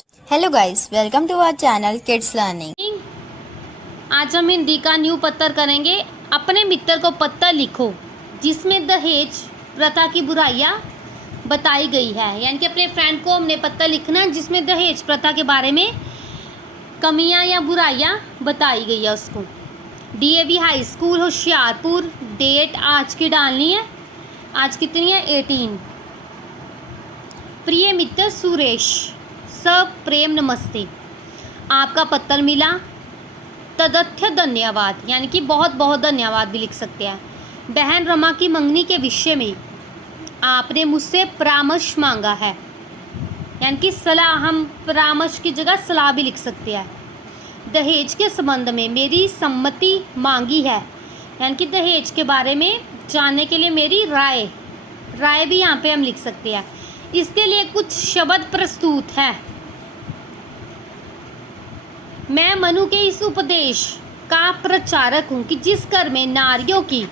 Hello guys, welcome to our channel kids learning. आज हम हिंदी का न्यू पत्र करेंगे। अपने मित्र को पत्र लिखो जिसमें दहेज प्रथा की बुराइयां बताई गई है। यानी कि अपने फ्रेंड को हमने पत्र लिखना जिसमें दहेज प्रथा के बारे में कमियां या बुराइयां बताई गई है उसको। DAV high school Hoshiarpur. Date आज की डालनी है। आज कितनी है? 18। प्रिय मित्र सुरेश, सब प्रेम नमस्ते। आपका पत्र मिला, तदथ्य धन्यवाद, यानी कि बहुत बहुत धन्यवाद भी लिख सकते हैं। बहन रमा की मंगनी के विषय में आपने मुझसे परामर्श मांगा है, यानी कि सलाह। हम परामर्श की जगह सलाह भी लिख सकते हैं। दहेज के संबंध में मेरी सम्मति मांगी है, यानी कि दहेज के बारे में जानने के लिए मेरी राय भी यहाँ पे हम लिख सकते हैं। इसके लिए कुछ शब्द प्रस्तुत है। मैं मनु के इस उपदेश का प्रचारक हूँ कि जिस घर में नारियों की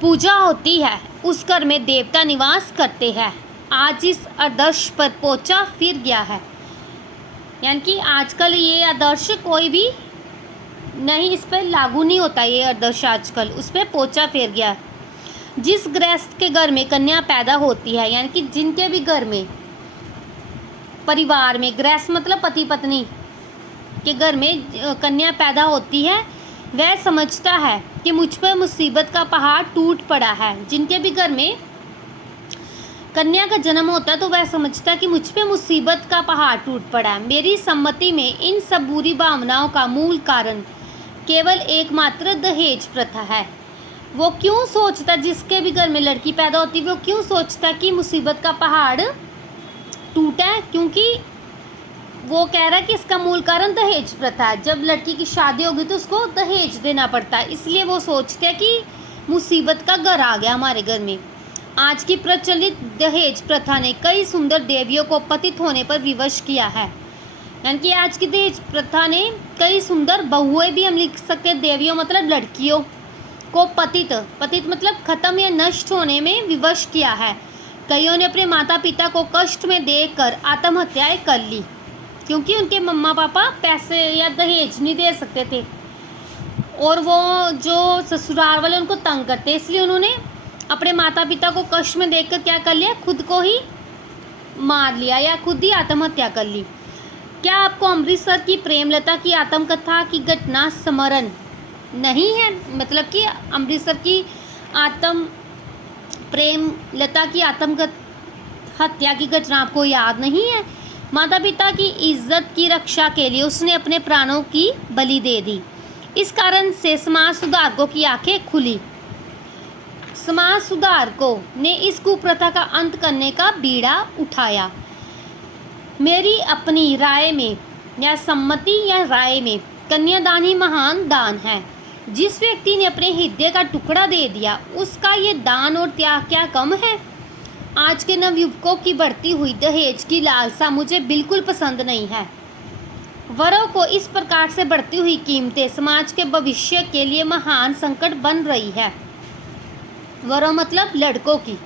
पूजा होती है उस घर में देवता निवास करते हैं। आज इस आदर्श पर पोचा फिर गया है, यानी कि आजकल ये आदर्श कोई भी नहीं, इस पर लागू नहीं होता। ये आदर्श आजकल उस पर पोचा फिर गया है। जिस गृहस्थ के घर में कन्या पैदा होती है, यानी कि जिनके भी घर में परिवार में, गृहस्थ मतलब पति पत्नी के घर में कन्या पैदा होती है, वह समझता है कि मुझ पर मुसीबत का पहाड़ टूट पड़ा है। जिनके भी घर में कन्या का जन्म होता है तो वह समझता है कि मुझ पर मुसीबत का पहाड़ टूट पड़ा है। मेरी सम्मति में इन सब बुरी भावनाओं का मूल कारण केवल एकमात्र दहेज प्रथा है। वो क्यों सोचता, जिसके भी घर में लड़की पैदा होती है वो क्यों सोचता कि मुसीबत का पहाड़ टूटा है? क्योंकि वो कह रहा है कि इसका मूल कारण दहेज प्रथा है। जब लड़की की शादी होगी तो उसको दहेज देना पड़ता है, इसलिए वो सोचते हैं कि मुसीबत का घर आ गया हमारे घर में। आज की प्रचलित दहेज प्रथा ने कई सुंदर देवियों को पतित होने पर विवश किया है। यानी कि आज की दहेज प्रथा ने कई सुंदर बहुएं भी हम लिख सकते हैं। देवियों मतलब लड़कियों को पतित मतलब खत्म या नष्ट होने में विवश किया है। कईयों ने अपने माता पिता को कष्ट में देखकर आत्महत्याएं कर ली, क्योंकि उनके मम्मा पापा पैसे या दहेज नहीं दे सकते थे और वो जो ससुराल वाले उनको तंग करते, इसलिए उन्होंने अपने माता पिता को कष्ट में देखकर क्या कर लिया, खुद को ही मार लिया या खुद ही आत्महत्या कर ली। क्या आपको अमृतसर की प्रेमलता की आत्मकथा की घटना स्मरण नहीं है? मतलब कि अमृतसर की प्रेमलता की आत्महत्या की घटना आपको याद नहीं है? माता पिता की इज्जत की रक्षा के लिए उसने अपने प्राणों की बलि दे दी। इस कारण से समाज सुधारकों की आंखें खुली। समाज सुधारकों ने इस कुप्रथा का अंत करने का बीड़ा उठाया। मेरी अपनी राय में या सम्मति या राय में कन्यादान ही महान दान है। जिस व्यक्ति ने अपने हृदय का टुकड़ा दे दिया उसका ये दान और त्याग क्या कम है? आज के नवयुवकों की बढ़ती हुई दहेज की लालसा मुझे बिल्कुल पसंद नहीं है। वरों को इस प्रकार से बढ़ती हुई कीमतें समाज के भविष्य के लिए महान संकट बन रही है। वरों मतलब लड़कों की,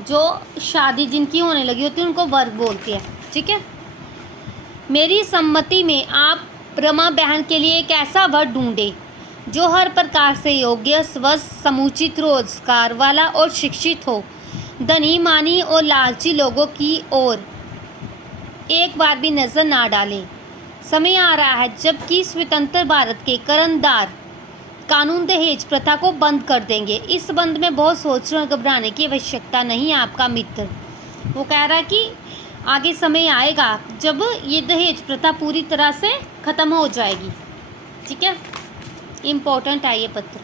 जो शादी जिनकी होने लगी होती है उनको वर बोलते हैं, ठीक है। मेरी सम्मति में आप रमा बहन के लिए एक ऐसा वर ढूंढे जो हर प्रकार से योग्य, स्वस्थ, समुचित रोजगार वाला और शिक्षित हो। धनी मानी और लालची लोगों की ओर एक बार भी नजर ना डाले। समय आ रहा है जबकि स्वतंत्र भारत के करनदार कानून दहेज प्रथा को बंद कर देंगे। इस संबंध में बहुत सोचने और घबराने की आवश्यकता नहीं। आपका मित्र वो कह रहा है कि आगे समय आएगा जब ये दहेज प्रथा पूरी तरह से ख़त्म हो जाएगी, ठीक है। इम्पोर्टेंट है ये पत्र।